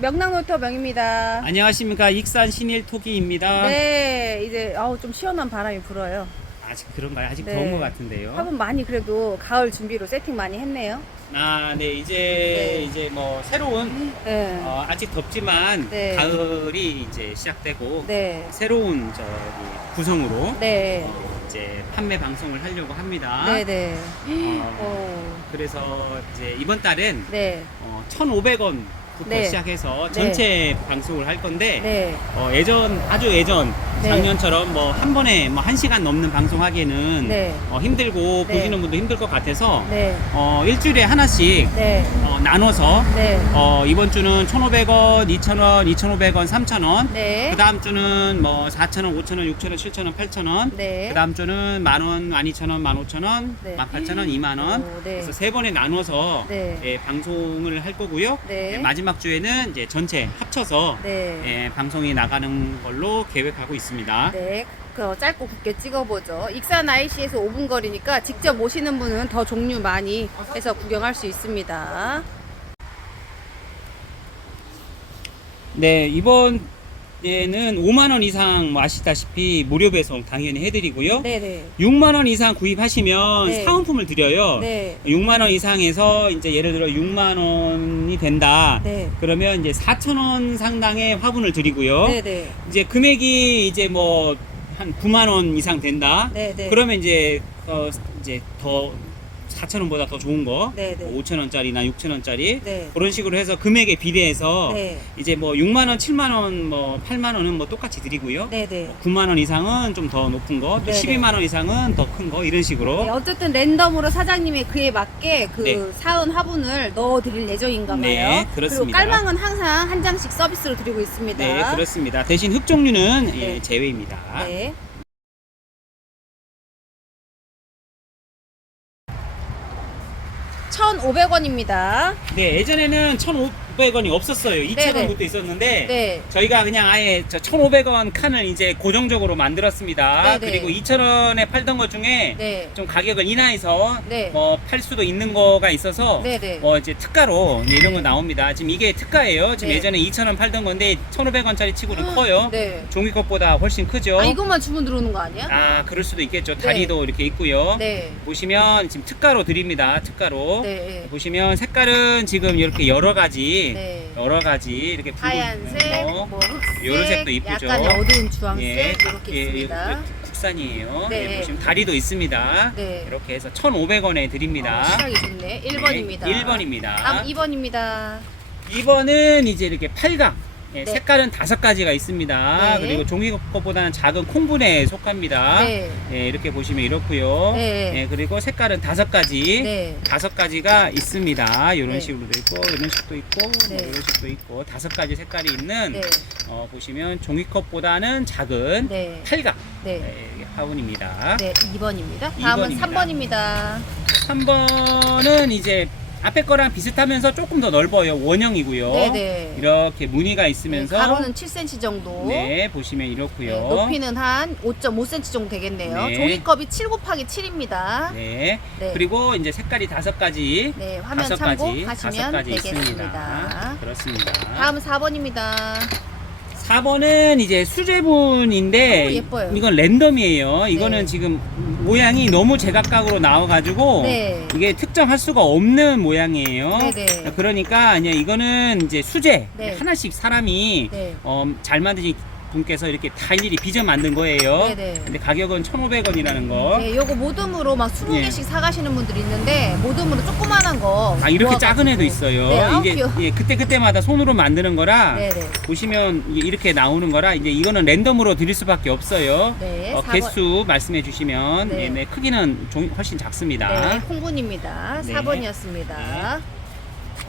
명랑놀터 명입니다. 안녕하십니까. 익산 신일 토기입니다. 네, 이제 좀 시원한 바람이 불어요. 아직 그런가요? 아직 네. 더운 것 같은데요. 화분 많이 그래도 가을 준비로 세팅 많이 했네요. 네, 네. 이제 뭐 새로운 네. 아직 덥지만 네. 가을이 이제 시작되고 네. 새로운 구성으로 네. 이제 판매 방송을 하려고 합니다. 네네. 그래서 이제 이번 달엔 네. 1,500원부터 네. 시작해서 네. 전체 방송을 할 건데 네. 아주 예전 네. 작년처럼 뭐 한 번에 뭐 1시간 넘는 방송하기에는 네. 힘들고 네. 보시는 분도 힘들 것 같아서 네. 일주일에 하나씩 네. 나눠서 네. 이번 주는 1,500원, 2,000원, 2,500원, 3,000원. 네. 그 다음 주는 뭐 4,000원, 5,000원, 6,000원, 7,000원, 8,000원. 네. 그 다음 주는 10,000원, 12,000원, 15,000원, 네. 18,000원, 2만원. 오, 네. 그래서 세 번에 나눠서 네. 방송을 할 거고요. 네. 마지막 주에는 이제 전체 합쳐서 네. 방송이 나가는 걸로 계획하고 있습니다. 네. 짧고 굵게 찍어보죠. 익산 IC에서 5분 거리니까 직접 오시는 분은 더 종류 많이 해서 구경할 수 있습니다. 네, 이번 에는 5만원 이상 뭐 아시다시피 무료 배송 당연히 해드리고요. 네네. 6만원 이상 구입하시면 네. 사은품을 드려요. 네. 6만원 이상에서 이제 예를 들어 6만원이 된다. 네. 그러면 이제 4,000원 상당의 화분을 드리고요. 네네. 이제 금액이 이제 뭐 한 9만원 이상 된다. 네네. 그러면 이제 더 4,000원보다 더 좋은 거, 네네. 5,000원짜리나 6,000원짜리 네. 그런 식으로 해서 금액에 비례해서 네. 이제 뭐 6만원, 7만원, 뭐 8만원은 뭐 똑같이 드리고요. 네네. 9만원 이상은 좀 더 높은 거, 또 네네. 12만원 이상은 더 큰 거, 이런 식으로. 네, 어쨌든 랜덤으로 사장님의 그에 맞게 네. 사은 화분을 넣어드릴 예정인가 봐요. 네, 그렇습니다. 그리고 깔망은 항상 한 장씩 서비스로 드리고 있습니다. 네, 그렇습니다. 대신 흙 종류는 네. 제외입니다. 네. $1,500원입니다. 네, 예전에는 1,500원이 없었어요. 2,000원부터 있었는데 네. 저희가 그냥 아예 1,500원 칸을 이제 고정적으로 만들었습니다. 네네. 그리고 2,000원에 팔던 것 중에 네. 좀 가격을 인하해서 네. 뭐 팔 수도 있는 거가 있어서 네네. 이제 특가로 이제 이런 거 나옵니다. 지금 이게 특가예요. 지금 네. 예전에 2,000원 팔던 건데 1,500원짜리 치고는 커요. 네. 종이컵보다 훨씬 크죠. 이것만 주문 들어오는 거 아니야? 그럴 수도 있겠죠. 다리도 이렇게 있고요. 네. 보시면 지금 특가로 드립니다. 특가로. 네. 보시면 색깔은 지금 이렇게 여러 가지 네. 이렇게 하얀색, 뭐 흑색, 요런 색도 이쁘죠. 약간 어두운 주황색 예, 이렇게 있습니다. 국산이에요. 네. 보시면 다리도 있습니다. 네. 이렇게 해서 1,500원에 드립니다. 시작이 좋네. 1번입니다. 1번입니다. 다음 2번입니다. 2번은 이제 이렇게 8강. 네. 색깔은 5가지가 있습니다. 네. 그리고 종이컵보다는 작은 콩분에 속합니다. 네. 이렇게 보시면 이렇고요. 네. 그리고 색깔은 5가지. 네. 5가지가 있습니다. 이런 네. 식으로도 있고, 이런 식도 있고, 네. 뭐 이런 식도 있고, 5가지 색깔이 있는 네. 보시면 종이컵보다는 작은 네. 8강 네. 화분입니다. 네, 2번입니다. 다음은 2번입니다. 3번입니다. 3번은 이제 앞에 거랑 비슷하면서 조금 더 넓어요. 원형이고요. 네네. 이렇게 무늬가 있으면서 가로는 7cm 정도. 네, 보시면 이렇고요. 네, 높이는 한 5.5cm 정도 되겠네요. 네. 종이컵이 7 곱하기 7입니다. 네. 네. 그리고 이제 색깔이 5가지. 네, 화면 5가지, 참고하시면 5가지 되겠습니다. 있습니다. 그렇습니다. 다음은 4번입니다. 4번은 이제 수제분인데 예뻐요. 이건 랜덤이에요. 이거는 네. 지금 모양이 너무 제각각으로 나와가지고 네. 이게 특정할 수가 없는 모양이에요. 네네. 그러니까 이거는 이제 수제 네. 하나씩 사람이 네. 잘 만드신 분께서 이렇게 다 일일이 빚어 만든 거예요. 네네. 근데 가격은 1,500원이라는 거. 네, 요거 모듬으로 막 20개씩 사가시는 분들이 있는데 모듬으로 조그만한 거 이렇게 모아가지고. 작은 애도 있어요. 네, 아우, 이게 귀여워. 그때마다 손으로 만드는 거라 네네. 보시면 이렇게 나오는 거라 이제 이거는 랜덤으로 드릴 수밖에 없어요. 네, 4번. 개수 말씀해 주시면 네. 크기는 훨씬 작습니다. 네, 콩분입니다. 네. 4번이었습니다.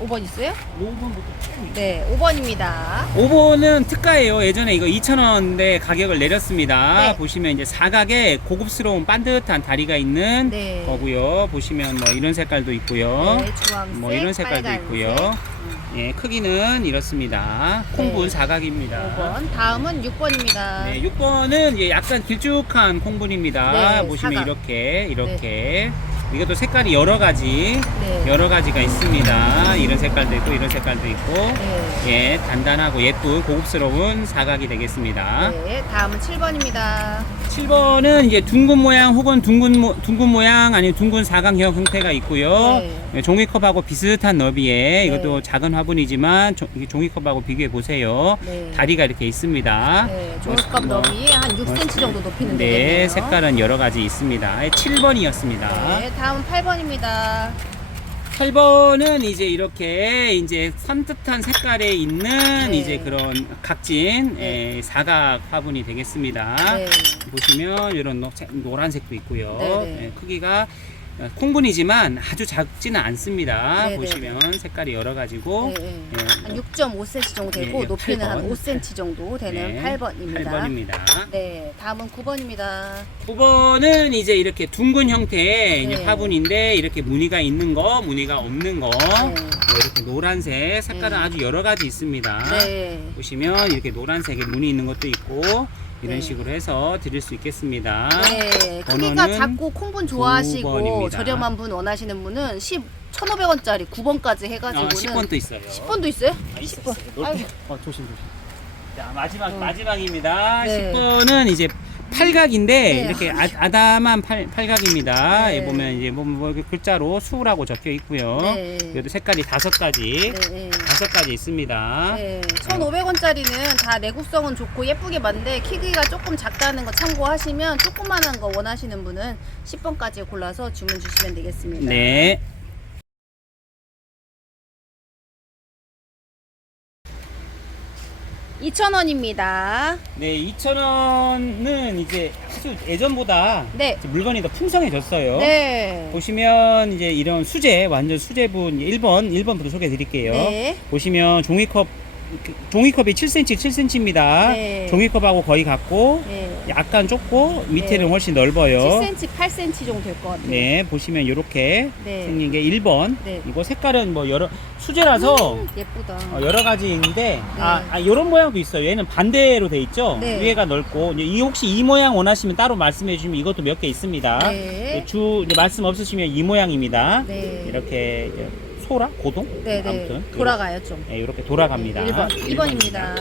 5번 있어요? 5번부터 네, 5번입니다. 5번은 특가예요. 예전에 이거 2,000원대 가격을 내렸습니다. 네. 보시면 이제 사각에 고급스러운 반듯한 다리가 있는 네. 거고요. 보시면 뭐 이런 색깔도 있고요. 네, 주황색, 뭐 이런 색깔도 빨간색. 있고요. 크기는 이렇습니다. 콩분 네. 사각입니다. 5번. 다음은 6번입니다. 네, 6번은 이제 약간 길쭉한 콩분입니다. 네, 보시면 사각. 이렇게 이것도 색깔이 여러 가지 네. 여러 가지가 있습니다. 이런 색깔도 있고 이런 색깔도 있고 네. 예, 단단하고 예쁜 고급스러운 사각이 되겠습니다. 네. 다음은 7번입니다. 7번은 이제 둥근 모양 혹은 둥근 모양 아니면 둥근 사각형 형태가 있고요. 네. 종이컵하고 비슷한 너비에 네. 이것도 작은 화분이지만 종이컵하고 비교해 보세요. 네. 다리가 이렇게 있습니다. 네. 종이컵 너비에 한 6cm 정도 높이는 네, 되겠네요. 색깔은 여러 가지 있습니다. 7번이었습니다. 네. 다음 8번입니다. 8번은 이제 이렇게 이제 산뜻한 색깔에 있는 네. 이제 그런 각진 네. 사각 화분이 되겠습니다. 네. 보시면 이런 노란색도 있고요. 네, 네. 크기가 콩분이지만 아주 작지는 않습니다. 네, 네, 보시면 색깔이 여러 가지고 네. 예, 한 6.5cm 정도 되고 예, 높이는 8번. 한 5cm 정도 되는 네, 8번입니다. 8번입니다. 네, 다음은 9번입니다. 9번은 이제 이렇게 둥근 형태의 이제 네. 화분인데 이렇게 무늬가 있는 거, 무늬가 없는 거, 네. 이렇게 노란색 색깔은 네. 아주 여러 가지 있습니다. 네. 보시면 이렇게 노란색에 무늬 있는 것도 있고 이런 네. 식으로 해서 드릴 수 있겠습니다. 네, 크기가 번호는 작고 콩분 좋아하시고 9번입니다. 저렴한 분 원하시는 분은 1,500원짜리 9번까지 해가지고는 10번도 있어요. 10번도 있어요? 있어요. 10번. 아이고. 조심. 자, 마지막입니다. 네. 10번은 이제 팔각인데 네. 이렇게 아담한 팔각입니다. 네. 예, 보면 이제 뭐 이렇게 글자로 수라고 적혀 있고요. 네. 여기도 색깔이 5가지, 네. 5가지 있습니다. 네, 1,500원짜리는 다 내구성은 좋고 예쁘게 만데 키기가 조금 작다는 거 참고하시면 조그만한 거 원하시는 분은 10번까지 골라서 주문 주시면 되겠습니다. 네. 2,000원입니다. 네, 2,000원은 이제 아주 예전보다 네. 이제 물건이 더 풍성해졌어요. 네. 보시면 이제 이런 수제, 완전 수제분 1번부터 소개해 드릴게요. 네. 보시면 종이컵이 7cm, 7cm입니다. 네. 종이컵하고 거의 같고 네. 약간 좁고 밑에는 네. 훨씬 넓어요. 7cm, 8cm 정도 될 것 같아요. 네, 보시면 이렇게 네. 생긴 게 1번. 네. 이거 색깔은 뭐 수제라서 예쁘다. 여러 가지 있는데 이런 모양도 있어요. 얘는 반대로 돼 있죠. 네. 위에가 넓고 이제 혹시 이 모양 원하시면 따로 말씀해 주시면 이것도 몇 개 있습니다. 네. 이제 말씀 없으시면 이 모양입니다. 네. 이렇게 이제 소라 고동 네네. 아무튼 돌아가요 좀. 이렇게 돌아갑니다. 1번. 2번입니다.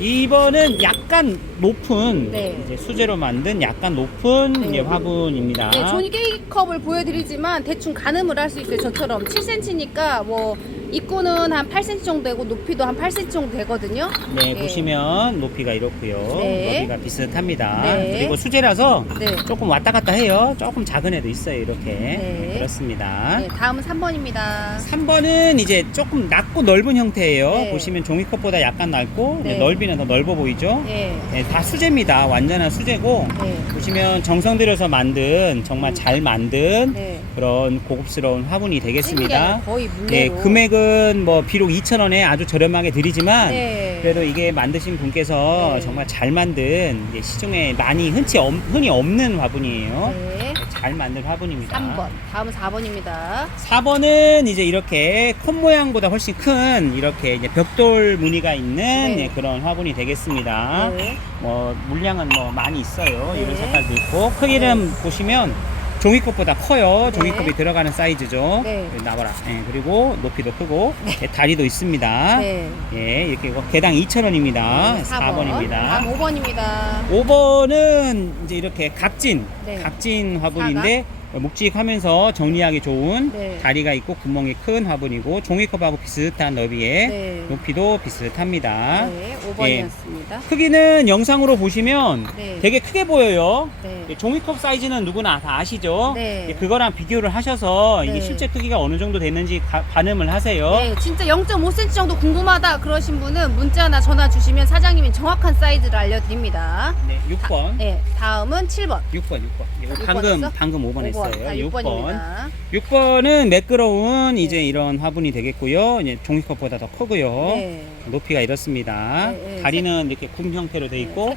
2번은 약간 높은 네. 이제 수제로 만든 약간 높은 네. 이제 화분입니다. 네, 종이컵을 보여드리지만 대충 가늠을 할 수 있어요. 저처럼 7cm니까 뭐 입구는 한 8cm 정도 되고 높이도 한 8cm 정도 되거든요. 네, 보시면 높이가 이렇고요. 네. 높이가 비슷합니다. 네. 그리고 수제라서 네. 조금 왔다 갔다 해요. 조금 작은 애도 있어요. 이렇게. 네. 그렇습니다. 네, 다음은 3번입니다. 3번은 이제 조금 낮고 넓은 형태예요. 네. 보시면 종이컵보다 약간 넓고 네. 넓이는 더 넓어 보이죠? 네. 네, 다 수제입니다. 완전한 수제고 네. 보시면 정성 들여서 만든 정말 잘 만든 네. 그런 고급스러운 화분이 되겠습니다. 거의 물레로. 네, 금액은 뭐 비록 2,000원에 아주 저렴하게 드리지만 네. 그래도 이게 만드신 분께서 네. 정말 잘 만든 이제 시중에 많이 흔히 없는 화분이에요. 네. 잘 만든 화분입니다. 3번. 다음은 4번입니다. 4번은 이제 이렇게 컵 모양보다 훨씬 큰 이렇게 이제 벽돌 무늬가 있는 네. 예, 그런 화분이 되겠습니다. 네. 뭐 물량은 뭐 많이 있어요. 네. 이런 색깔도 있고 크기는 보시면 종이컵보다 커요. 종이컵이 네. 들어가는 사이즈죠. 네. 여기 나와라. 예, 그리고 높이도 크고 예, 다리도 있습니다. 네. 예, 이렇게 개당 2,000원입니다. 4번입니다. 다음 5번입니다. 5번은 이제 이렇게 각진 네. 화분인데 묵직하면서 정리하기 좋은 네. 다리가 있고 구멍이 큰 화분이고 종이컵하고 비슷한 너비에 네. 높이도 비슷합니다. 네. 5번이었습니다. 크기는 영상으로 보시면 네. 되게 크게 보여요. 네. 종이컵 사이즈는 누구나 다 아시죠? 네. 그거랑 비교를 하셔서 이게 네. 실제 크기가 어느 정도 됐는지 가늠을 하세요. 네, 진짜 0.5cm 정도 궁금하다 그러신 분은 문자나 전화 주시면 사장님이 정확한 사이즈를 알려드립니다. 네, 6번. 네, 다음은 7번. 6번. 방금 5번 했어요. 6번입니다. 6번은 매끄러운 이제 이런 화분이 되겠고요. 이제 종이컵보다 더 크고요. 네. 높이가 이렇습니다. 네, 네. 다리는 이렇게 굽 형태로 되어 있고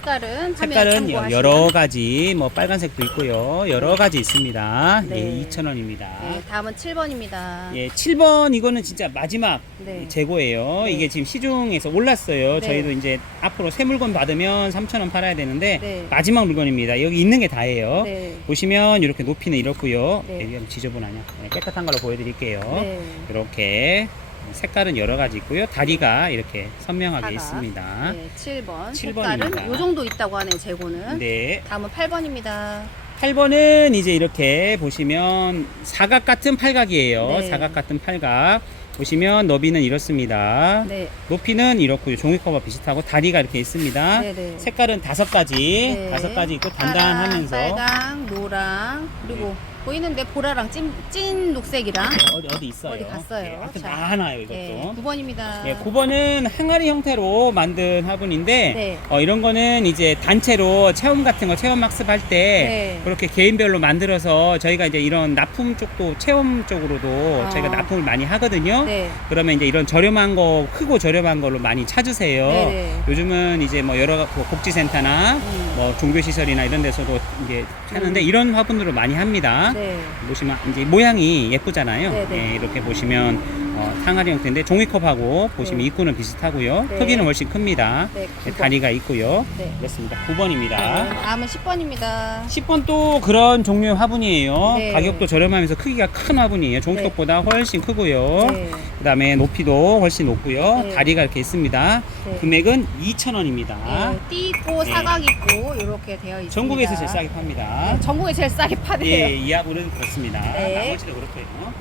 색깔은 여러 가지 뭐 빨간색도 있고요. 여러 가지 있습니다. 네. 예, 2,000원입니다. 네, 다음은 7번입니다. 예, 7번 이거는 진짜 마지막 네. 재고예요. 네. 이게 지금 시중에서 올랐어요. 네. 저희도 이제 앞으로 새 물건 받으면 3,000원 팔아야 되는데 네. 마지막 물건입니다. 여기 있는 게 다예요. 네. 보시면 이렇게 높이는 이렇고요. 네. 여기 지저분하냐? 네, 깨끗한 걸로 보여드릴게요. 네. 이렇게 색깔은 여러 가지 있고요. 다리가 이렇게 선명하게 사각. 있습니다. 네, 7번. 7번입니다. 색깔은 요 정도 있다고 하네요, 재고는. 네. 다음은 8번입니다. 8번은 이제 이렇게 보시면 사각 같은 팔각이에요. 네. 사각 같은 팔각. 보시면 너비는 이렇습니다. 네. 높이는 이렇고요. 종이컵과 비슷하고 다리가 이렇게 있습니다. 네네. 색깔은 5가지, 네. 5가지 있고 단단하면서 빨강, 노랑, 그리고 보이는데 보라랑 찐 녹색이랑 어디 있어요. 어디 갔어요. 네, 하여튼 자. 많아요 이것도. 네, 9번입니다. 네, 9번은 항아리 형태로 만든 화분인데 네. 이런 거는 이제 단체로 체험 같은 거 체험 학습할 때 네. 그렇게 개인별로 만들어서 저희가 이제 이런 납품 쪽도 체험 쪽으로도 저희가 납품을 많이 하거든요. 네. 그러면 이제 이런 저렴한 거 크고 저렴한 걸로 많이 찾으세요. 네네. 요즘은 이제 뭐 여러 복지센터나 뭐 종교시설이나 이런 데서도 이제 하는데 이런 화분으로 많이 합니다. 네. 보시면 이제 모양이 예쁘잖아요. 네네. 네, 이렇게 보시면 항아리 형태인데 종이컵하고 보시면 네. 입구는 비슷하고요. 네. 크기는 훨씬 큽니다. 네, 네, 9번. 다리가 있고요. 네. 그렇습니다. 9번입니다. 다음은 10번입니다. 10번 또 그런 종류의 화분이에요. 네. 가격도 저렴하면서 크기가 큰 화분이에요. 종이컵보다 훨씬 크고요. 네. 그 다음에 높이도 훨씬 높고요. 네. 다리가 이렇게 있습니다. 네. 금액은 2,000원입니다. 네, 띠 있고 네. 사각 있고 이렇게 되어 있습니다. 전국에서 제일 싸게 팝니다. 네, 전국에 제일 싸게 파네요. 예, 이 화분은 그렇습니다. 네. 나머지도 그렇고요.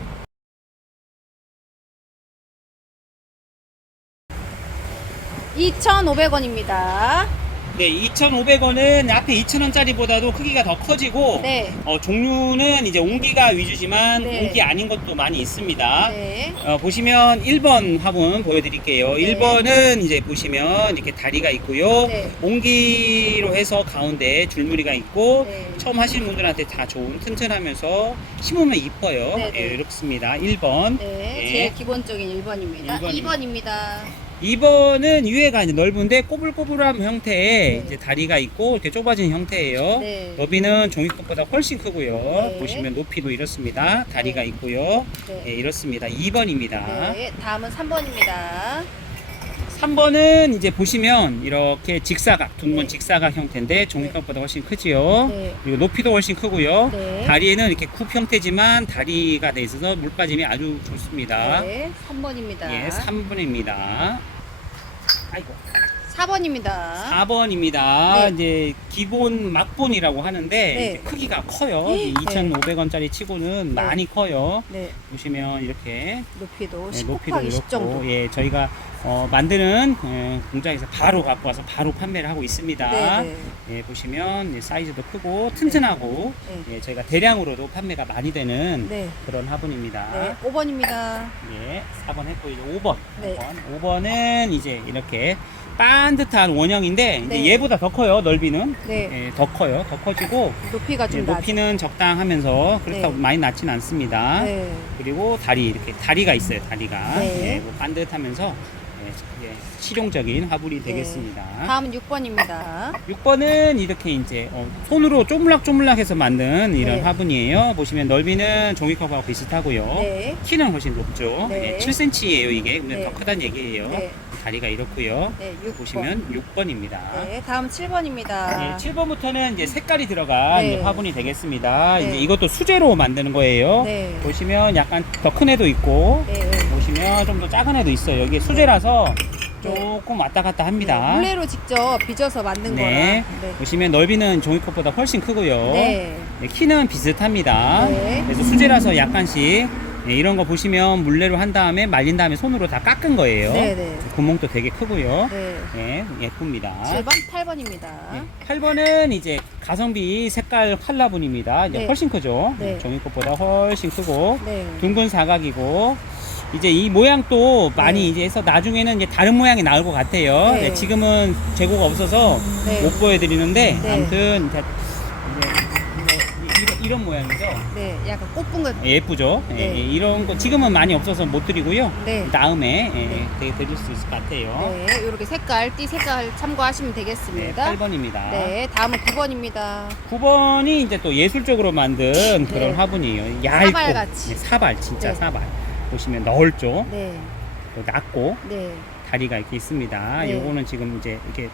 2,500원입니다. 네, 2,500원은 앞에 2,000원짜리보다도 크기가 더 커지고 네. 종류는 이제 옹기가 위주지만 네. 옹기 아닌 것도 많이 있습니다. 네. 보시면 1번 화분 보여드릴게요. 네. 1번은 이제 보시면 이렇게 다리가 있고요. 네. 옹기로 해서 가운데 줄무늬가 있고 네. 처음 하시는 분들한테 다 좋은 튼튼하면서 심으면 이뻐요. 네, 네. 예, 이렇습니다. 1번. 네. 네. 제일 기본적인 1번입니다. 2번입니다. 2번은 위에가 이제 넓은데 꼬불꼬불한 형태의 네. 이제 다리가 있고 이렇게 좁아진 형태예요. 네. 너비는 종이컵보다 훨씬 크고요. 네. 보시면 높이도 이렇습니다. 다리가 네. 있고요. 네. 예, 이렇습니다. 2번입니다. 네. 다음은 3번입니다. 3번은 이제 보시면 이렇게 직사각, 둥근 네. 직사각 형태인데 종이컵보다 훨씬 크지요. 네. 그리고 높이도 훨씬 크고요. 네. 다리에는 이렇게 굽 형태지만 다리가 돼 있어서 물 빠짐이 아주 좋습니다. 네. 3번입니다. 예, 3번입니다. 아이고. 4번입니다. 4번입니다. 네. 이제 기본 막본이라고 하는데 네. 이제 크기가 커요. 네. 2,500원짜리 치고는 많이 커요. 네. 보시면 이렇게 높이도 네, 10 높이도 곱하기 10 정도. 그렇고 예, 저희가 만드는 공장에서 바로 갖고 와서 바로 판매를 하고 있습니다. 네. 네. 예, 보시면 예, 사이즈도 크고 튼튼하고 네. 예, 저희가 대량으로도 판매가 많이 되는 네. 그런 화분입니다. 네. 5번입니다. 예, 4번 했고 이제 5번. 네. 5번은 이제 이렇게 반듯한 원형인데 이제 네. 얘보다 더 커요. 넓이는. 네. 예, 더 커요. 더 커지고 높이가 이제 좀 낮아요. 높이는 적당하면서 그렇다고 네. 많이 낮진 않습니다. 네. 그리고 다리 이렇게 다리가 있어요. 다리가 네. 예, 뭐 반듯하면서 예, 실용적인 화분이 되겠습니다. 다음은 6번입니다. 6번은 이렇게 이제 손으로 쪼물락쪼물락해서 만든 이런 네. 화분이에요. 보시면 넓이는 종이컵하고 비슷하고요. 네. 키는 훨씬 높죠. 네. 7cm예요 이게. 근데 네. 더 크다는 얘기예요. 네. 다리가 이렇고요. 네. 6번. 보시면 6번입니다. 네. 다음 7번입니다. 7번부터는 이제 색깔이 들어간 네. 이제 화분이 되겠습니다. 네. 이제 이것도 수제로 만드는 거예요. 네. 보시면 약간 더 큰 애도 있고, 네. 보시면 좀 더 작은 애도 있어요. 이게 수제라서 네. 조금 왔다 갔다 합니다. 물레로 직접 빚어서 만든 네. 거라. 네. 보시면 넓이는 종이컵보다 훨씬 크고요. 네. 네, 키는 비슷합니다. 네. 그래서 수제라서 약간씩 이런 거 보시면 물레로 한 다음에 말린 다음에 손으로 다 깎은 거예요. 네. 네. 구멍도 되게 크고요. 네. 네, 예쁩니다. 7번, 8번입니다. 네, 8번은 이제 가성비 색깔 칼라분입니다. 이제 네. 훨씬 크죠. 네. 종이컵보다 훨씬 크고 네. 둥근 사각이고 이제 이 모양도 많이 네. 이제 해서 나중에는 이제 다른 모양이 나올 것 같아요. 네. 네, 지금은 재고가 없어서 네. 못 보여드리는데 네. 아무튼 이제 이런 모양이죠. 네. 약간 꽃분 것. 예쁘죠. 예, 네. 이런 거 지금은 많이 없어서 못 드리고요. 네. 다음에 네. 되게 드릴 수 있을 것 같아요. 네. 이렇게 색깔, 띠 색깔 참고하시면 네, 되겠습니다. 8번입니다. 네. 다음은 9번입니다. 9번이 이제 또 예술적으로 만든 그런 네. 화분이에요. 얇고 사발같이. 네, 사발 진짜 네. 사발. 보시면 넓죠. 네. 또 낮고 네. 다리가 이렇게 있습니다. 네. 요거는 지금 이제 이렇게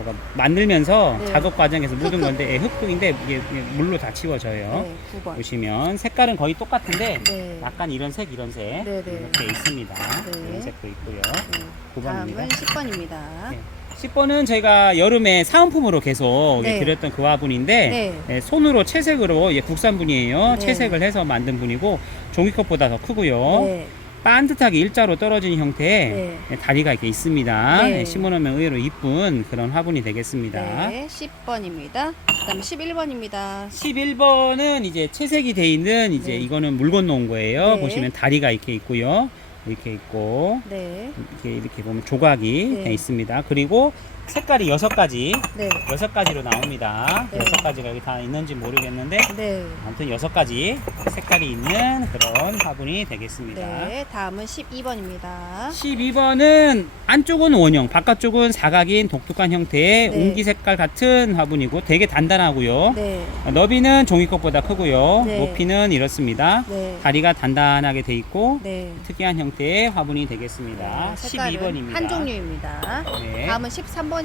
뭐가 만들면서 네. 작업 과정에서 묻은 흙. 건데, 예, 흙인데 이게 물로 다 지워져요. 네, 9번. 보시면 색깔은 거의 똑같은데 네. 약간 이런 색 네, 네. 이렇게 있습니다. 네. 이런 색도 있고요. 네. 9번입니다. 다음은 10번입니다. 네. 10번은 저희가 여름에 사은품으로 계속 네. 드렸던 그 화분인데 네. 예, 손으로 채색으로 국산분이에요. 네. 채색을 해서 만든 분이고 종이컵보다 더 크고요. 네. 반듯하게 일자로 떨어진 형태의 네. 예, 다리가 이렇게 있습니다. 네. 예, 심어놓으면 의외로 이쁜 그런 화분이 되겠습니다. 네, 10번입니다. 그다음에 11번입니다. 11번은 이제 채색이 돼 있는 이제 네. 이거는 물 건너온 거예요. 네. 보시면 다리가 이렇게 있고요. 이렇게 있고 네. 이렇게 보면 조각이 네. 있습니다. 그리고 색깔이 6가지 네. 6가지로 나옵니다. 네. 6가지가 여기 다 있는지 모르겠는데 네. 아무튼 6가지 색깔이 있는 그런 화분이 되겠습니다. 네. 다음은 12번입니다. 12번은 안쪽은 원형, 바깥쪽은 사각인 독특한 형태의 네. 옹기 색깔 같은 화분이고 되게 단단하고요. 네. 너비는 종이컵보다 크고요. 네. 높이는 이렇습니다. 네. 다리가 단단하게 돼 있고 네. 특이한 형태의 화분이 되겠습니다. 색깔은 12번입니다. 한 종류입니다. 네. 다음은 13번입니다.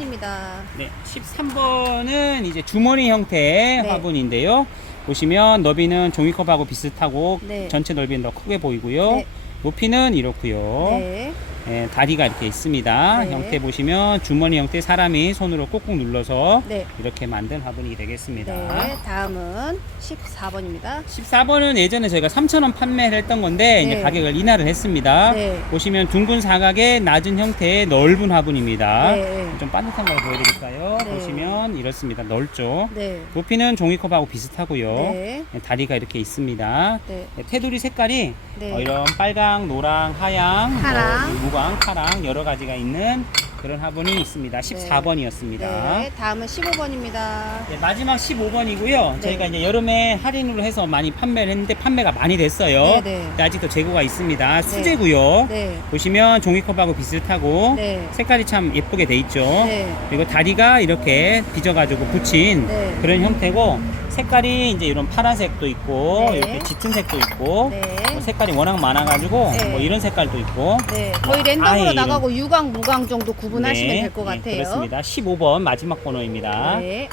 네, 13번은 이제 주머니 형태의 네. 화분인데요. 보시면 너비는 종이컵하고 비슷하고 네. 전체 넓이는 더 크게 보이고요. 네. 높이는 이렇고요. 네. 예, 다리가 이렇게 있습니다. 네. 형태 보시면 주머니 형태 사람이 손으로 꾹꾹 눌러서 네. 이렇게 만든 화분이 되겠습니다. 네. 다음은 14번입니다. 14번은 예전에 저희가 3,000원 판매를 했던 건데 이제 네. 가격을 인하를 했습니다. 네. 보시면 둥근 사각의 낮은 형태의 넓은 화분입니다. 네. 좀 반듯한 걸 보여드릴까요? 네. 보시면 이렇습니다. 넓죠. 네. 높이는 종이컵하고 비슷하고요. 네. 다리가 이렇게 있습니다. 네. 테두리 색깔이 네. 이런 빨강, 노랑, 하양, 파랑. 무광, 파랑 여러 가지가 있는 그런 화분이 있습니다. 14번이었습니다. 네. 다음은 15번입니다. 네, 마지막 15번이고요. 네. 저희가 이제 여름에 할인으로 해서 많이 판매를 했는데 판매가 많이 됐어요. 네, 네. 근데 아직도 재고가 있습니다. 수제고요. 네. 보시면 종이컵하고 비슷하고 네. 색깔이 참 예쁘게 돼 있죠. 네. 그리고 다리가 이렇게 빚어가지고 붙인 네. 그런 형태고 색깔이 이제 이런 파란색도 있고 네. 이렇게 짙은 색도 있고 네. 뭐 색깔이 워낙 많아가지고 네. 뭐 이런 색깔도 있고 네. 거의 랜덤으로 아예 이런- 나가고 유광, 무광 정도 구분하시면 될 것 같아요. 그렇습니다. 15번 마지막 번호입니다. 네.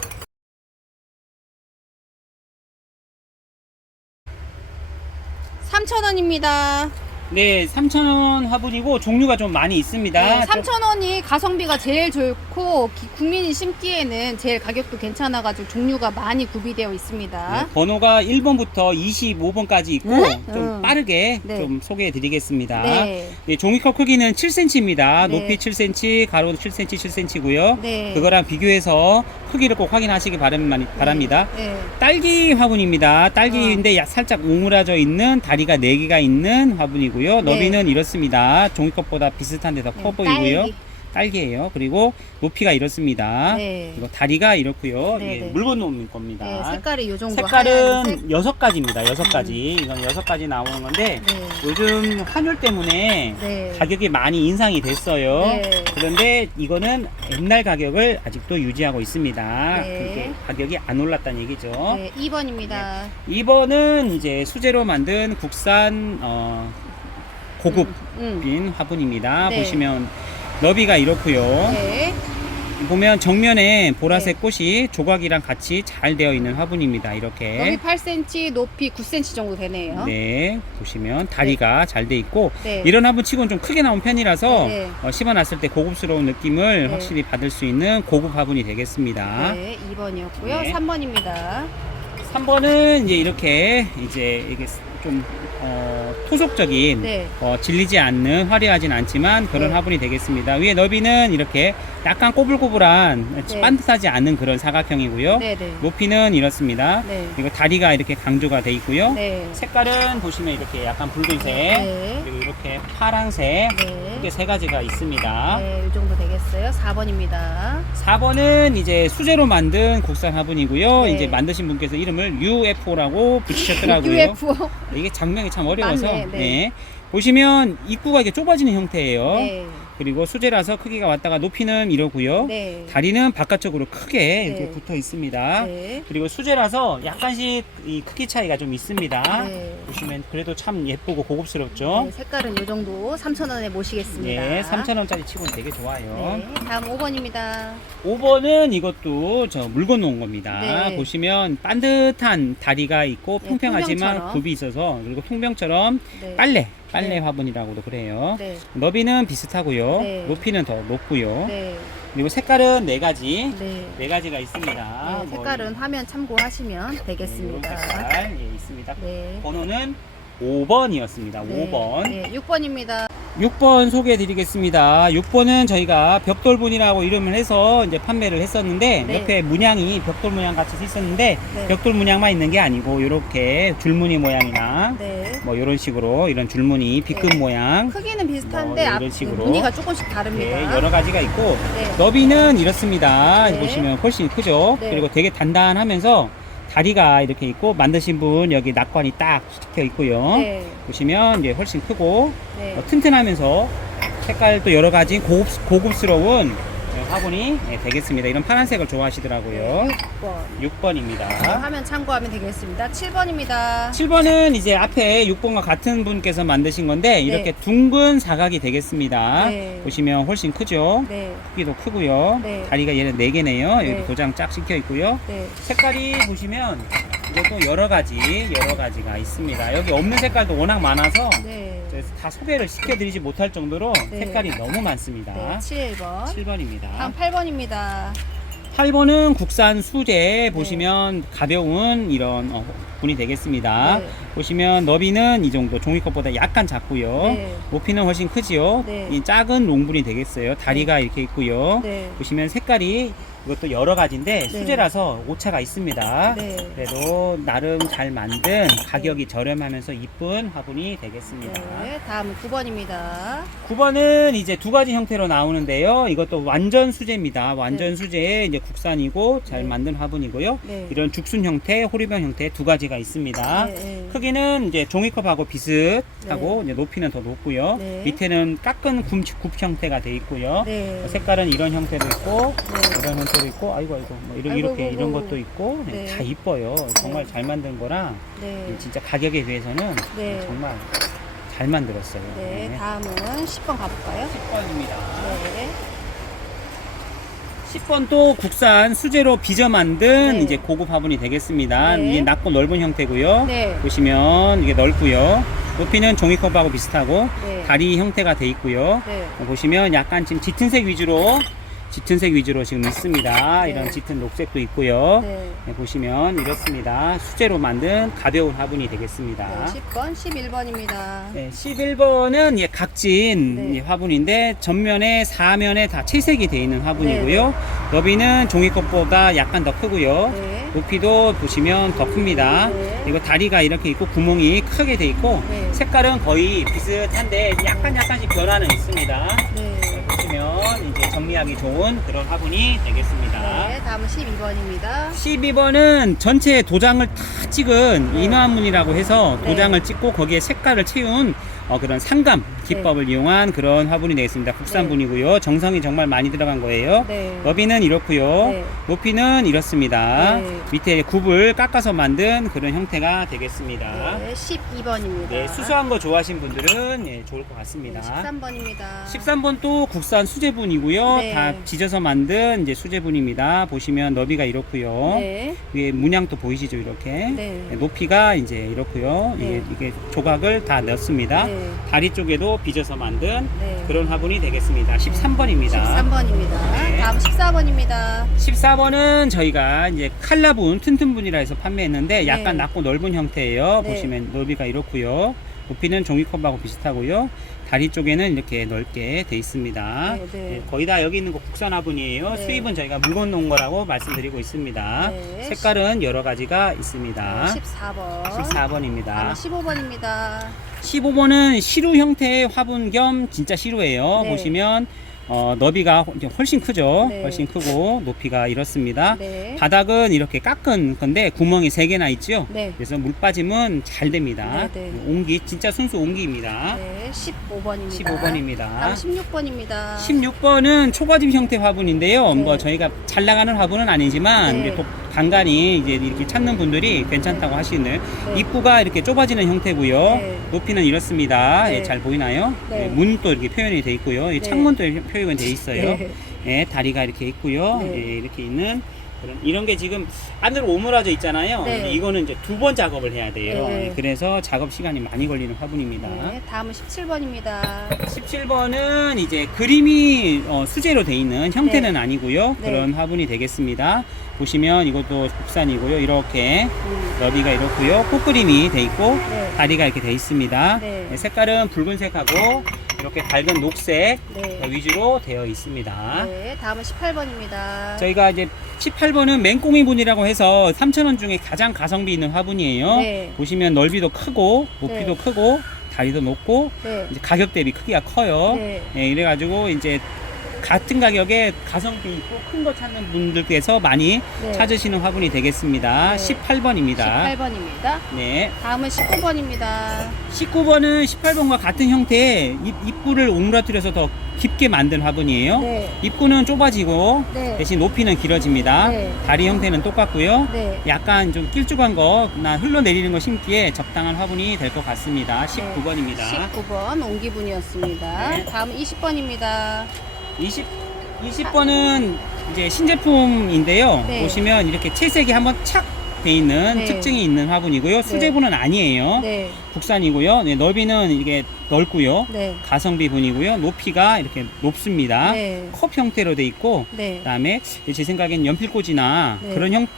3,000원입니다. 네, 3,000원 화분이고 종류가 좀 많이 있습니다. 네, 3,000원이 가성비가 제일 좋고 국민이 심기에는 제일 가격도 괜찮아가지고 종류가 많이 구비되어 있습니다. 네, 번호가 1번부터 25번까지 있고 좀 빠르게 네. 좀 소개해 드리겠습니다. 네. 네, 종이컵 크기는 7cm입니다. 네. 높이 7cm, 가로도 7cm, 7cm고요. 네. 그거랑 비교해서 크기를 꼭 확인하시기 바랍니다. 네. 딸기 화분입니다. 딸기인데 살짝 오므라져 있는 다리가 4개가 있는 화분이고요. 너비는 이렇습니다. 종이컵보다 비슷한데 더 커 보이고요. 딸기예요. 그리고 높이가 이렇습니다. 네. 그리고 다리가 이렇고요. 네, 이게 네. 물 건너오는 겁니다. 네, 색깔이 요 정도 색깔은 하얀색. 6가지입니다. 6가지. 이건 6가지 나오는 건데 네. 요즘 환율 때문에 네. 가격이 많이 인상이 됐어요. 네. 그런데 이거는 옛날 가격을 아직도 유지하고 있습니다. 네. 그게 가격이 안 올랐다는 얘기죠. 네, 2번입니다. 2번은 이제 수제로 만든 국산 고급인 화분입니다. 네. 보시면 너비가 이렇고요. 네. 보면 정면에 보라색 꽃이 조각이랑 같이 잘 되어 있는 화분입니다. 이렇게. 여기 8cm, 높이 9cm 정도 되네요. 네, 보시면 다리가 잘 돼 있고 네. 이런 화분 치고는 좀 크게 나온 편이라서 네. 심어놨을 때 고급스러운 느낌을 네. 확실히 받을 수 있는 고급 화분이 되겠습니다. 네, 2번이었고요. 네. 3번입니다. 3번은 이제 이렇게 이게 좀 토속적인 네. 질리지 않는 화려하진 않지만 그런 네. 화분이 되겠습니다. 위에 너비는 이렇게 약간 꼬불꼬불한 네. 반듯하지 않은 그런 사각형이고요. 네, 네. 높이는 이렇습니다. 네. 그리고 다리가 이렇게 강조가 돼 있고요. 네. 색깔은 보시면 이렇게 약간 붉은색 네. 그리고 이렇게 파랑색 네. 이렇게 3가지가 있습니다. 네, 이 정도 되겠어요. 4번입니다. 4번은 이제 수제로 만든 국산 화분이고요. 네. 이제 만드신 분께서 이름을 UFO라고 붙이셨더라고요. UFO. 이게 장명이 참 어려워서 맞네, 네. 보시면 입구가 이렇게 좁아지는 형태예요. 네. 그리고 수제라서 크기가 왔다가 높이는 이러고요. 네. 다리는 바깥쪽으로 크게 네. 이렇게 붙어 있습니다. 네. 그리고 수제라서 약간씩 이 크기 차이가 좀 있습니다. 네. 보시면 그래도 참 예쁘고 고급스럽죠. 네, 색깔은 이 정도 3,000원에 모시겠습니다. 네, 3,000원짜리 치고는 되게 좋아요. 네, 다음 5번입니다. 5번은 이것도 저 물건 놓은 겁니다. 네. 보시면 반듯한 다리가 있고 네, 평평하지만 통병처럼. 굽이 있어서 그리고 통병처럼 네. 빨래 네. 화분이라고도 그래요. 네. 너비는 비슷하고요. 네. 높이는 더 높고요. 네. 그리고 색깔은 4가지. 네. 4가지가 있습니다. 네, 색깔은 화면 참고하시면 되겠습니다. 이런 색깔 있습니다. 네. 번호는 5번이었습니다. 네. 5번. 네, 6번입니다. 6번 소개해 드리겠습니다. 6번은 저희가 벽돌분이라고 이름을 해서 이제 판매를 했었는데 네. 옆에 문양이 벽돌 문양 같이 있었는데 네. 벽돌 문양만 있는 게 아니고 이렇게 줄무늬 모양이나 네. 뭐 이런 식으로 이런 줄무늬 B급 네. 모양 크기는 비슷한데 뭐 앞 이런 식으로. 무늬가 조금씩 다릅니다. 네, 여러 가지가 있고 네. 너비는 이렇습니다. 네. 보시면 훨씬 크죠. 네. 그리고 되게 단단하면서 다리가 이렇게 있고 만드신 분 여기 낙관이 딱 찍혀 있고요. 네. 보시면 이제 훨씬 크고 네. 튼튼하면서 색깔도 여러 가지 고급스러운 화분이 되겠습니다. 이런 파란색을 좋아하시더라고요. 6번. 6번입니다. 화면 참고하면 되겠습니다. 7번입니다. 7번은 이제 앞에 6번과 같은 분께서 만드신 건데 이렇게 둥근 사각이 되겠습니다. 네. 보시면 훨씬 크죠. 네. 크기도 크고요. 네. 다리가 얘는 4개네요. 여기 네. 도장 쫙 찍혀 있고요. 네. 색깔이 보시면 이것도 여러 가지가 있습니다. 여기 없는 색깔도 워낙 많아서 네. 다 소개를 시켜드리지 못할 정도로 네. 색깔이 너무 많습니다. 네. 7번. 7번입니다. 다음 8번입니다. 8번은 국산 수제 보시면 가벼운 이런 분이 되겠습니다. 네. 보시면 너비는 이 정도 종이컵보다 약간 작고요. 네. 높이는 훨씬 크지요. 네. 이 작은 롱분이 되겠어요. 다리가 이렇게 있고요. 네. 보시면 색깔이 이것도 여러 가지인데 네. 수제라서 오차가 있습니다. 네. 그래도 나름 잘 만든 가격이 저렴하면서 이쁜 화분이 되겠습니다. 네. 다음 9번입니다. 9번은 이제 2가지 형태로 나오는데요. 이것도 완전 수제입니다. 완전 수제에 이제 국산이고 잘 네. 만든 화분이고요. 네. 이런 죽순 형태, 호리병 형태 2가지가 있습니다. 네. 네. 크기는 이제 종이컵하고 비슷하고 이제 높이는 더 높고요. 네. 밑에는 깎은 굽 형태가 돼 있고요. 네. 색깔은 이런 형태도 있고 네. 이런 형태도 있고 아이고 뭐 아이고, 이렇게 아이고. 이런 것도 있고 네. 다 이뻐요. 정말 잘 만든 거라 네. 진짜 가격에 비해서는 네. 정말 잘 만들었어요. 네. 다음은 10번 가볼까요? 10번입니다. 네. 10번 또 국산 수제로 빚어 만든 네. 이제 고급 화분이 되겠습니다. 네. 이게 낮고 넓은 형태고요. 네. 보시면 이게 넓고요. 높이는 종이컵하고 비슷하고 네. 다리 형태가 돼 있고요. 네. 보시면 약간 지금 짙은색 위주로 지금 있습니다. 네. 이런 짙은 녹색도 있고요. 네. 네, 보시면 이렇습니다. 수제로 만든 가벼운 화분이 되겠습니다. 네. 10번, 11번입니다. 네, 11번은 예, 각진 네. 예, 화분인데 전면에 사면에 다 채색이 되어 있는 화분이고요. 너비는 종이컵보다 약간 더 크고요. 네. 높이도 보시면 더 큽니다. 네. 그리고 다리가 이렇게 있고 구멍이 크게 돼 있고 네. 색깔은 거의 비슷한데 약간씩 변화는 있습니다. 네. 보시면 이제 정리하기 좋은 그런 화분이 되겠습니다. 네. 다음은 12번입니다. 12번은 전체 도장을 다 찍은 네. 인화문이라고 해서 네. 도장을 찍고 거기에 색깔을 채운 그런 상감 기법을 이용한 그런 화분이 되겠습니다. 국산분이고요. 정성이 정말 많이 들어간 거예요. 네. 너비는 이렇고요. 네. 높이는 이렇습니다. 네. 밑에 굽을 깎아서 만든 그런 형태가 되겠습니다. 네. 12번입니다. 네, 수수한 거 좋아하신 분들은 예, 좋을 것 같습니다. 13번입니다. 13번 또 국산 수제분이고요. 네. 다 빚어서 만든 이제 수제분입니다. 보시면 너비가 이렇고요. 네. 위에 문양도 보이시죠, 이렇게. 네. 높이가 이제 이렇고요. 네. 이게 조각을 다 넣습니다. 네. 다리 쪽에도 빚어서 만든 네. 그런 화분이 되겠습니다. 13번입니다. 13번입니다. 네. 다음 14번입니다. 14번은 저희가 이제 칼라분, 튼튼분이라 해서 판매했는데 약간 네. 낮고 넓은 형태예요. 네. 보시면 너비가 이렇고요. 높이는 종이컵하고 비슷하고요. 다리 쪽에는 이렇게 넓게 돼 있습니다. 네, 네. 네, 거의 다 여기 있는 거 국산 화분이에요. 네. 수입은 저희가 물건 놓은 거라고 말씀드리고 있습니다. 네. 색깔은 여러 가지가 있습니다. 14번. 14번입니다. 다음 15번입니다. 15번은 시루 형태의 화분 겸 진짜 시루예요. 네. 보시면 너비가 이제 훨씬 크죠. 네. 훨씬 크고 높이가 이렇습니다. 네. 바닥은 이렇게 깎은 건데 구멍이 3개나 있죠. 네. 그래서 물 빠짐은 잘 됩니다. 네, 네. 옹기 진짜 순수 옹기입니다. 네, 15번입니다. 15번입니다. 다음 16번입니다. 16번은 초과짐 형태 화분인데요. 네. 뭐 저희가 잘 나가는 화분은 아니지만 네. 이제 또 간간히 이제 이렇게 찾는 분들이 괜찮다고 하시는 네. 입구가 이렇게 좁아지는 형태고요. 네. 높이는 이렇습니다. 네. 예, 잘 보이나요? 네. 예, 문도 이렇게 표현이 돼 있고요. 이 네. 창문도 표현이 돼 있어요. 네. 예, 다리가 이렇게 있고요. 네. 예, 이렇게 있는 이런 게 지금 안으로 오므라져 있잖아요. 네. 근데 이거는 이제 2번 작업을 해야 돼요. 네. 예, 그래서 작업 시간이 많이 걸리는 화분입니다. 네, 다음은 17번입니다. 17번은 이제 그림이 수제로 돼 있는 형태는 아니고요. 네. 그런 화분이 되겠습니다. 보시면 이것도 국산이고요. 이렇게 너비가 이렇고요. 꽃그림이 돼 있고 네. 다리가 이렇게 돼 있습니다. 네. 네, 색깔은 붉은색하고 이렇게 밝은 녹색 네. 위주로 되어 있습니다. 네, 다음은 18번입니다. 저희가 이제 18번은 맹꽁이분이라고 해서 3,000원 중에 가장 가성비 있는 화분이에요. 네. 보시면 넓이도 크고 높이도 네. 크고 다리도 높고 네. 이제 가격 대비 크기가 커요. 네. 예, 이래가지고 이제 같은 가격에 가성비 있고 큰 거 찾는 분들께서 많이 네. 찾으시는 화분이 되겠습니다. 네. 18번입니다. 18번입니다. 네. 다음은 19번입니다. 19번은 18번과 같은 형태의 입구를 오므라뜨려서 더 깊게 만든 화분이에요. 네. 입구는 좁아지고 네. 대신 높이는 길어집니다. 네. 다리 형태는 똑같고요. 네. 약간 좀 길쭉한 거나 흘러내리는 거 심기에 적당한 화분이 될 것 같습니다. 19번입니다. 19번 옹기분이었습니다. 네. 다음 20번입니다. 20번은 이제 신제품인데요. 네. 보시면 이렇게 채색이 한번 착 돼 있는 네. 특징이 있는 화분이고요. 수제분은 아니에요. 네. 국산이고요. 네, 넓이는 이게 넓고요. 네. 가성비 분이고요. 높이가 이렇게 높습니다. 네. 컵 형태로 돼 있고 네. 그다음에 제 생각엔 연필꽂이나 네.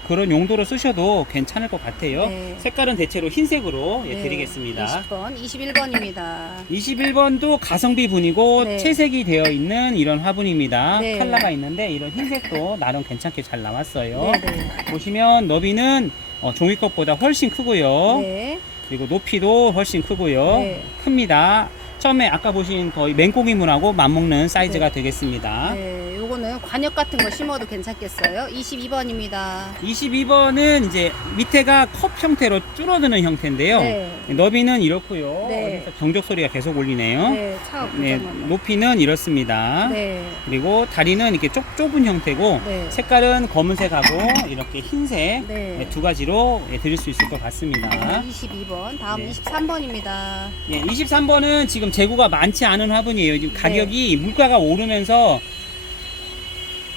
그런 용도로 쓰셔도 괜찮을 것 같아요. 네. 색깔은 대체로 흰색으로 네. 드리겠습니다. 20번, 21번입니다. 21번도 가성비 분이고 네. 채색이 되어 있는 이런 화분입니다. 네. 컬러가 있는데 이런 흰색도 나름 괜찮게 잘 나왔어요. 네. 네. 보시면 너비는 종이컵보다 훨씬 크고요. 네. 그리고 높이도 훨씬 크고요. 네. 큽니다. 처음에 아까 보신 거의 맹꽁이문하고 맞먹는 사이즈가 네. 되겠습니다. 네, 요거는 관엽 같은 거 심어도 괜찮겠어요. 22번입니다. 22번은 이제 밑에가 컵 형태로 줄어드는 형태인데요. 네. 너비는 이렇고요. 네. 어디서 경적 소리가 계속 울리네요. 네, 차가 네, 보자마자. 높이는 이렇습니다. 네. 그리고 다리는 이렇게 좁은 형태고 네. 색깔은 검은색하고 이렇게 흰색 네. 두 가지로 드릴 수 있을 것 같습니다. 22번, 다음 네. 23번입니다. 예, 23번은 지금 재고가 많지 않은 화분이에요. 지금 가격이 물가가 오르면서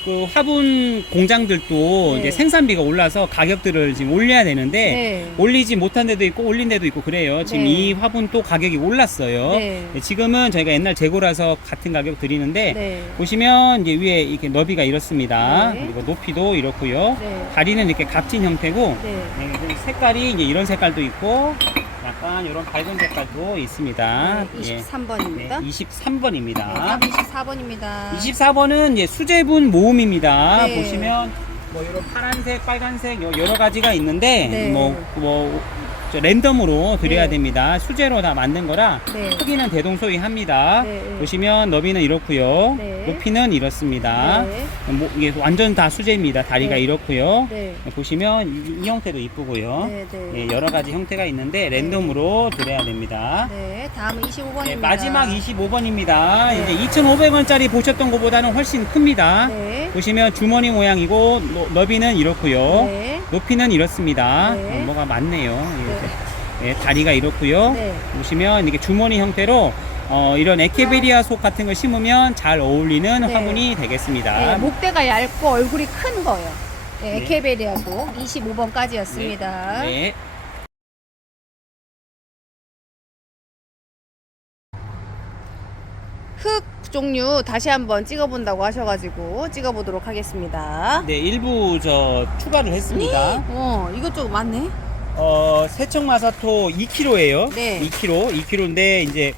그 화분 공장들도 네. 이제 생산비가 올라서 가격들을 지금 올려야 되는데 네. 올리지 못한 데도 있고 올린 데도 있고 그래요. 지금 네. 이 화분도 가격이 올랐어요. 네. 지금은 저희가 옛날 재고라서 같은 가격 드리는데 네. 보시면 이제 위에 이렇게 너비가 이렇습니다. 네. 그리고 높이도 이렇고요. 네. 다리는 이렇게 값진 형태고 네. 네, 색깔이 이제 이런 색깔도 있고 약간 이런 밝은 색깔도 있습니다. 네, 23번입니다. 23번입니다. 다음 24번입니다. 24번은 이제 수제분 모음입니다. 네. 보시면 뭐 이런 파란색, 빨간색 여러 가지가 있는데 네. 저 랜덤으로 드려야 네. 됩니다. 수제로 다 만든 거라 네. 크기는 대동소이합니다. 네. 보시면 너비는 이렇고요. 네. 높이는 이렇습니다. 네. 이게 완전 다 수제입니다. 다리가 네. 이렇고요. 네. 보시면 이 형태도 이쁘고요. 네. 네. 예, 여러 가지 형태가 있는데 랜덤으로 드려야 됩니다. 네. 다음은 25번입니다. 예, 마지막 25번입니다. 네. 이제 2,500원짜리 보셨던 것보다는 훨씬 큽니다. 네. 보시면 주머니 모양이고 너비는 이렇고요. 네. 높이는 이렇습니다. 네. 뭐가 많네요. 네. 예, 다리가 이렇고요. 네. 보시면 이게 주머니 형태로 이런 에케베리아 속 같은 걸 심으면 잘 어울리는 네. 화분이 되겠습니다. 네, 목대가 얇고 얼굴이 큰 거예요. 네, 네. 에케베리아고 25번까지였습니다. 네. 흙 종류 다시 한번 찍어본다고 하셔가지고 찍어보도록 하겠습니다. 네, 일부 추가를 했습니다. 이것저것 많네. 세척마사토 2kg예요. 네. 2kg인데 이제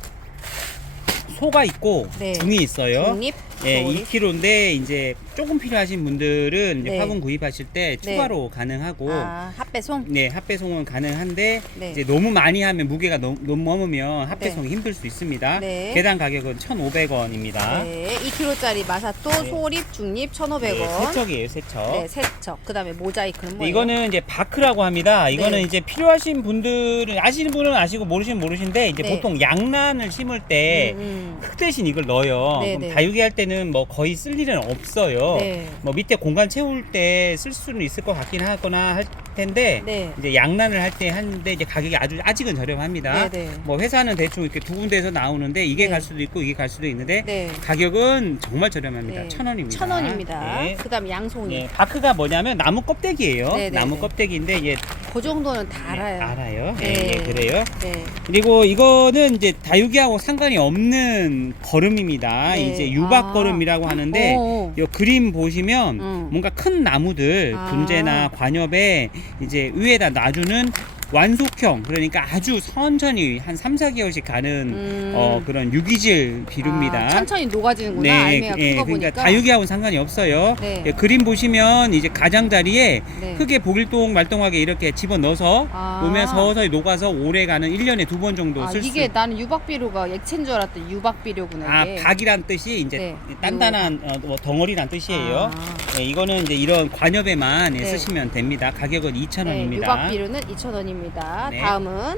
소가 있고 네. 중이 있어요. 중립. 예, 소립. 2kg인데 이제 조금 필요하신 분들은 이제 네. 화분 구입하실 때 추가로 가능하고 아, 핫배송? 네, 핫배송은 가능한데 네. 이제 너무 많이 하면 무게가 너무 넘으면 핫배송이 네. 힘들 수 있습니다. 네. 계단 가격은 1,500원입니다. 네, 2kg짜리 마사토 네. 소립 중립 네, 1,500원. 세척이에요, 세척. 네, 세척. 그다음에 모자이크는 뭐예요? 이거는 이제 바크라고 합니다. 이거는 네. 이제 필요하신 분들은 아시는 분은 아시고 모르시는 모르시는데 이제 네. 보통 양란을 심을 때 흙 대신 이걸 넣어요. 네, 그럼 네. 다육이 할 때는 뭐 거의 쓸 일은 없어요. 네. 뭐 밑에 공간 채울 때 쓸 수는 있을 것 같긴 하거나 할 텐데 네. 이제 양란을 할 때 하는데 이제 가격이 아직은 저렴합니다. 네, 네. 뭐 회사는 대충 이렇게 두 군데에서 나오는데 이게 네. 갈 수도 있고 이게 갈 수도 있는데 네. 가격은 정말 저렴합니다. 네. 1,000원입니다. 1,000원입니다. 네. 그다음 양송이. 예, 바크가 뭐냐면 나무 껍데기예요. 네, 네, 나무 네. 껍데기인데 이게 그 정도는 다 알아요. 알아요. 네. 예, 예, 그래요. 네. 그리고 이거는 이제 다육이하고 상관이 없는 거름입니다. 네. 이제 유박 아. 거름이라고 하는데 오. 이 그림 보시면 뭔가 큰 나무들 아. 분재나 관엽에 이제 위에다 놔주는 완속형, 그러니까 아주 천천히 한 3, 4개월씩 가는 그런 유기질 비료입니다. 아, 천천히 녹아지는구나. 알매가 큰 거 그러니까 보니까. 다육이하고는 상관이 없어요. 네. 예, 그림 보시면 이제 가장자리에 네. 흙에 보길동 말똥하게 이렇게 집어 넣어서 아. 놓으면 서서히 녹아서 오래 가는 1년에 2번 정도 아, 쓸 수. 이게 나는 유박비료가 액체인 줄 알았더니 유박비료구나. 아, 이게. 박이란 뜻이 이제 네. 단단한 뭐 덩어리란 뜻이에요. 아. 예, 이거는 이제 이런 관엽에만 네. 쓰시면 됩니다. 가격은 네, 2,000원입니다. 유박비료는 2,000원입니다. 네. 다음은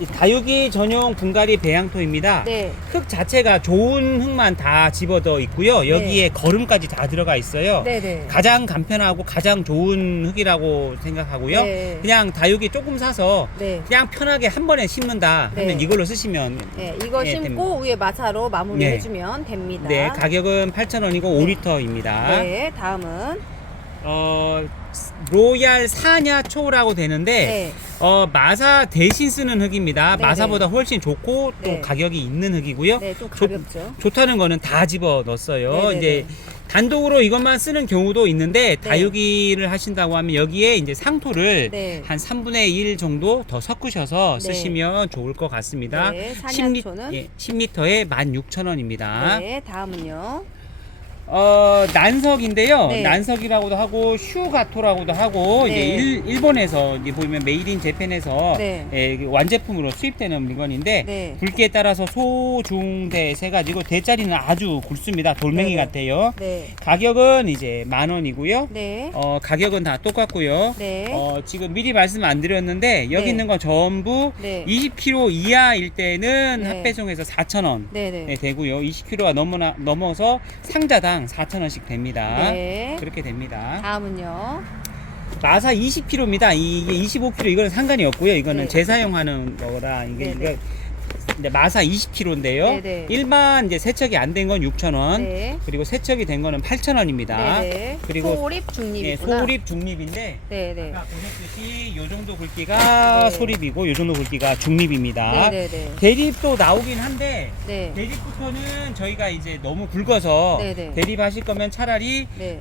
이 다육이 전용 분갈이 배양토입니다. 네. 흙 자체가 좋은 흙만 다 집어넣어 있고요. 여기에 거름까지 다 들어가 있어요. 네네. 가장 간편하고 가장 좋은 흙이라고 생각하고요. 네. 그냥 다육이 조금 사서 네. 그냥 편하게 한 번에 심는다 하면 네. 이걸로 쓰시면 네, 이거 예, 심고 위에 마사로 마무리 네. 해주면 됩니다. 네, 가격은 8,000원이고 5리터입니다. 네, 다음은 로얄 사냐초라고 되는데 네. 마사 대신 쓰는 흙입니다. 네, 마사보다 훨씬 좋고 또 네. 가격이 있는 흙이고요. 네, 좀 가볍죠. 좋다는 거는 다 집어 넣었어요. 네, 네, 이제 네. 단독으로 이것만 쓰는 경우도 있는데 다육이를 하신다고 하면 여기에 이제 상토를 네. 한 3분의 1 정도 더 섞으셔서 네. 쓰시면 좋을 것 같습니다. 네, 사냐초는 10리터에 16,000원입니다. 네, 다음은요. 난석인데요. 네. 난석이라고도 하고 슈가토라고도 하고 네. 이제 일본에서 이제 보면 메이드 인 재팬에서 네. 완제품으로 수입되는 물건인데 네. 굵기에 따라서 소, 중, 대 세 가지고 대짜리는 아주 굵습니다. 돌멩이 네, 네. 같아요. 네. 가격은 이제 10,000원이고요. 네. 가격은 다 똑같고요. 네. 지금 미리 말씀 안 드렸는데 여기 네. 있는 건 전부 네. 20kg 이하일 때는 네. 핫배송에서 4,000원 네, 네. 되고요. 20kg가 넘어서 상자당 4,000원씩 됩니다. 네. 그렇게 됩니다. 다음은요. 마사 20kg입니다. 이게 25kg 이거는 상관이 없고요. 이거는 네. 재사용하는 거라 이게 네, 이거 네. 이제 마사 20kg인데요. 네, 네. 일반 이제 세척이 안 된 건 6,000원. 네. 그리고 세척이 된 거는 8,000원입니다. 네, 네. 그리고 소립 중립이구나. 소립 중립인데 네, 네. 아까 보셨듯이 요 정도 굵기가 네. 소립이고 요 정도 굵기가 중립입니다. 네, 네, 네. 대립도 나오긴 한데 네. 대립부터는 저희가 이제 너무 굵어서 네네. 대립하실 거면 차라리 네.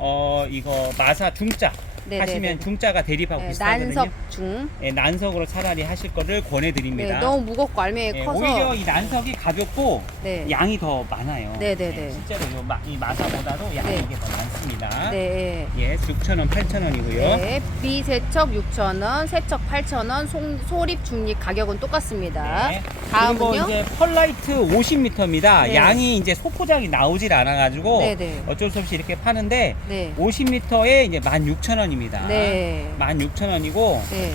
이거 마사 중짜 네네네. 하시면 중짜가 대립하고 네, 비슷하거든요. 난석 중. 네, 난석으로 차라리 하실 거를 권해드립니다. 네, 너무 무겁고 알맹이 네, 커서. 오히려 이 난석이 가볍고 네. 양이 더 많아요. 네네네. 실제로 이 마사보다도 양이 네. 이게 더 많습니다. 네. 예, 6,000원, 8,000원이고요. 네. 비세척 6,000원, 세척 8,000원, 소립 중립 가격은 똑같습니다. 네. 다음은요? 그리고 이제 펄라이트 50m입니다. 네. 양이 이제 소포장이 나오질 않아가지고 네네. 어쩔 수 없이 이렇게 파는데 네. 50m에 이제 16,000원입니다. 네. 16,000원이고 네.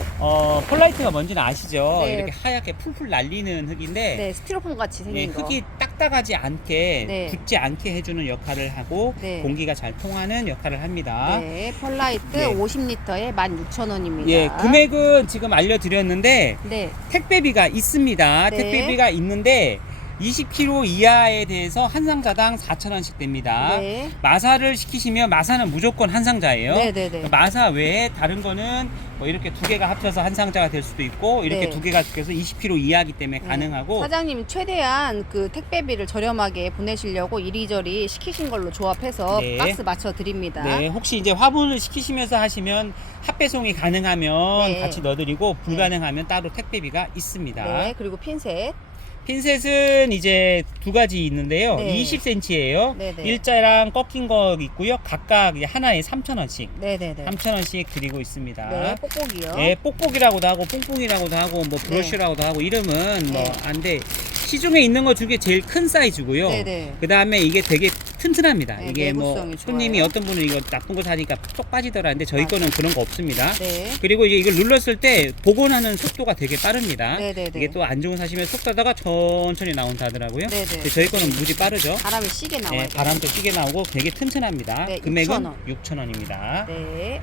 펄라이트가 뭔지는 아시죠? 네. 이렇게 하얗게 풀풀 날리는 흙인데 네, 스티로폼 같이 예, 생긴 거. 흙이 딱딱하지 않게 네. 굳지 않게 해주는 역할을 하고 네. 공기가 잘 통하는 역할을 합니다. 네, 펄라이트 네. 50리터에 16,000원입니다. 예, 금액은 지금 알려드렸는데 네. 택배비가 있습니다. 네. 택배비가 있는데 20kg 이하에 대해서 한 상자당 4,000원씩 됩니다. 네. 마사를 시키시면 마사는 무조건 한 상자예요. 네네네. 마사 외에 다른 거는 뭐 이렇게 두 개가 합쳐서 한 상자가 될 수도 있고 이렇게 네. 두 개가 합쳐서 20kg 이하이기 때문에 가능하고 사장님 최대한 그 택배비를 저렴하게 보내시려고 이리저리 시키신 걸로 조합해서 네. 박스 맞춰 드립니다. 네, 혹시 이제 화분을 시키시면서 하시면 핫배송이 가능하면 네. 같이 넣어드리고 불가능하면 따로 택배비가 있습니다. 네, 그리고 핀셋. 핀셋은 이제 두 가지 있는데요. 네. 20cm예요. 네네. 일자랑 꺾인 거 있고요. 각각 하나에 3,000원씩. 네네네. 3,000원씩 드리고 있습니다. 네, 뽁뽁이요. 예, 뽁뽁이라고도 하고 뽕뽕이라고도 하고 뭐 브러쉬라고도 하고 이름은 뭐 네. 안돼. 시중에 있는 것 중에 제일 큰 사이즈고요. 네네. 그 다음에 이게 되게 튼튼합니다. 네, 이게 뭐 내구성이 손님이 좋아요. 어떤 분은 이거 나쁜 거 사니까 쏙 빠지더라는데 저희 맞아요. 거는 그런 거 없습니다. 네. 그리고 이제 이걸 눌렀을 때 복원하는 속도가 되게 빠릅니다. 네네네. 이게 또 안 좋은 사시면 속 닫다가 천천히 나온다 하더라고요. 네네. 근데 저희 거는 무지 빠르죠. 바람이 시게 나와요. 네, 바람도 시게 나오고 되게 튼튼합니다. 네, 금액은 6,000원. 6,000원입니다. 네.